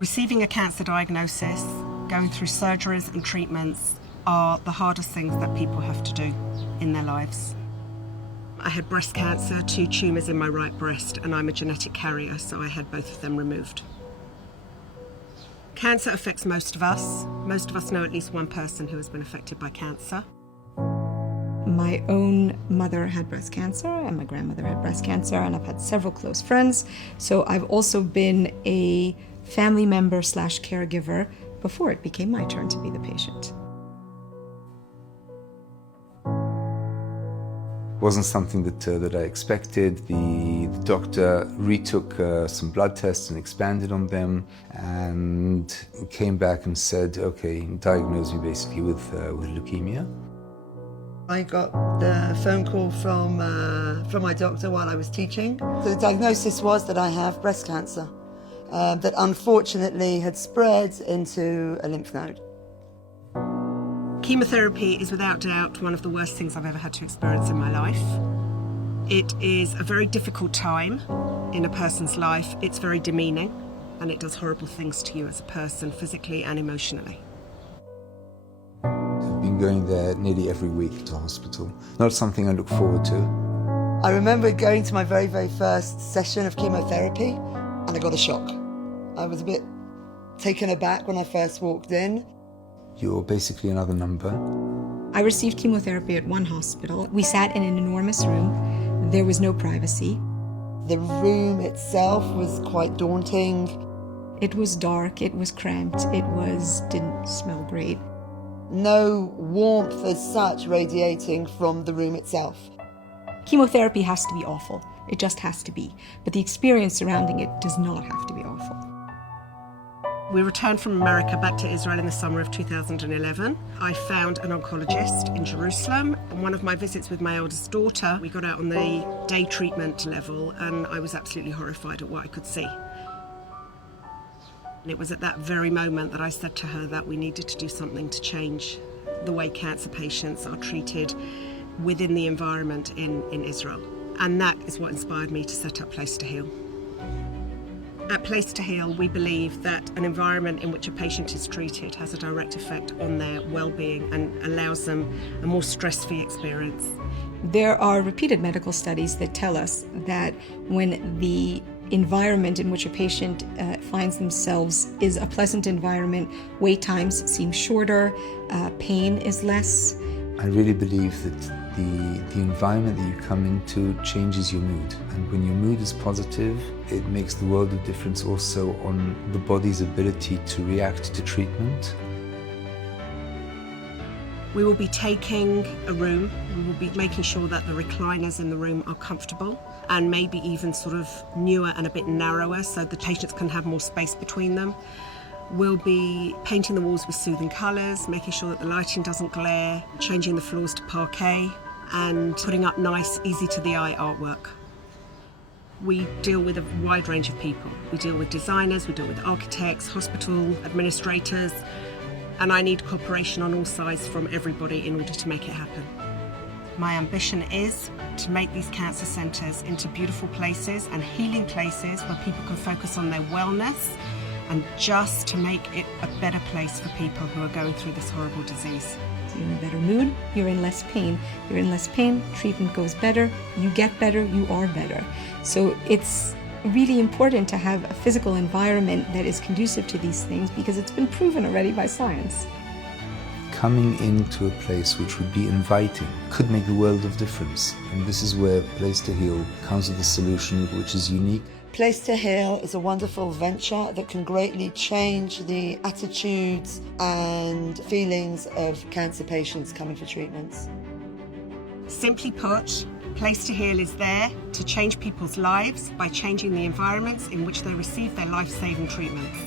Receiving a cancer diagnosis, going through surgeries and treatments are the hardest things that people have to do in their lives. I had breast cancer, 2 tumours in my right breast, and I'm a genetic carrier, so I had both of them removed. Cancer affects most of us. Most of us know at least one person who has been affected by cancer. My own mother had breast cancer and my grandmother had breast cancer, and I've had several close friends. So I've also been a family member / caregiver before it became my turn to be the patient. Wasn't something that I expected. The doctor retook some blood tests and expanded on them, and came back and said, okay, diagnosed me basically with leukemia. I got the phone call from my doctor while I was teaching. So the diagnosis was that I have breast cancer that unfortunately had spread into a lymph node. Chemotherapy is without doubt one of the worst things I've ever had to experience in my life. It is a very difficult time in a person's life. It's very demeaning, and it does horrible things to you as a person, physically and emotionally. I've been going there nearly every week to hospital. Not something I look forward to. I remember going to my very, very first session of chemotherapy, and I got a shock. I was a bit taken aback when I first walked in. You're basically another number. I received chemotherapy at one hospital. We sat in an enormous room. There was no privacy. The room itself was quite daunting. It was dark, it was cramped, didn't smell great. No warmth as such radiating from the room itself. Chemotherapy has to be awful. It just has to be. But the experience surrounding it does not have to be awful. We returned from America back to Israel in the summer of 2011. I found an oncologist in Jerusalem. On one of my visits with my eldest daughter, we got out on the day treatment level, and I was absolutely horrified at what I could see. And it was at that very moment that I said to her that we needed to do something to change the way cancer patients are treated within the environment in Israel. And that is what inspired me to set up Place2Heal. At Place2Heal, we believe that an environment in which a patient is treated has a direct effect on their well-being and allows them a more stress-free experience. There are repeated medical studies that tell us that when the environment in which a patient finds themselves is a pleasant environment, wait times seem shorter, pain is less. I really believe that the environment that you come into changes your mood. And when your mood is positive, it makes the world of difference also on the body's ability to react to treatment. We will be taking a room, we will be making sure that the recliners in the room are comfortable and maybe even sort of newer and a bit narrower so the patients can have more space between them. We'll be painting the walls with soothing colours, making sure that the lighting doesn't glare, changing the floors to parquet, and putting up nice, easy-to-the-eye artwork. We deal with a wide range of people. We deal with designers, we deal with architects, hospital administrators, and I need cooperation on all sides from everybody in order to make it happen. My ambition is to make these cancer centres into beautiful places and healing places where people can focus on their wellness and just to make it a better place for people who are going through this horrible disease. You're in a better mood, you're in less pain. You're in less pain, treatment goes better, you get better, you are better. So it's really important to have a physical environment that is conducive to these things because it's been proven already by science. Coming into a place which would be inviting could make the world of difference. And this is where Place2Heal comes with a solution which is unique. Place2Heal is a wonderful venture that can greatly change the attitudes and feelings of cancer patients coming for treatments. Simply put, Place2Heal is there to change people's lives by changing the environments in which they receive their life-saving treatments.